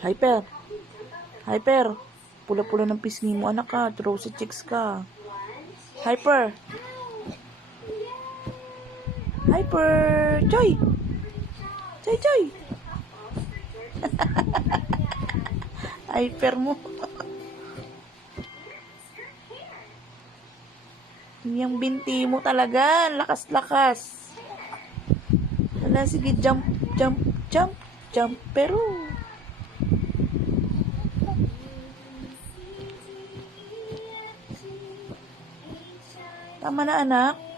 Hyper. Hyper. Pula-pula ng pisngi mo, anak ka. Rosy chicks ka. Hyper. Hyper. Joy. Joy, Joy. Hyper mo. Yung binti mo talaga. Lakas-lakas. Wala, sige. Jump, jump, jump. Jump, pero... Tama na, anak.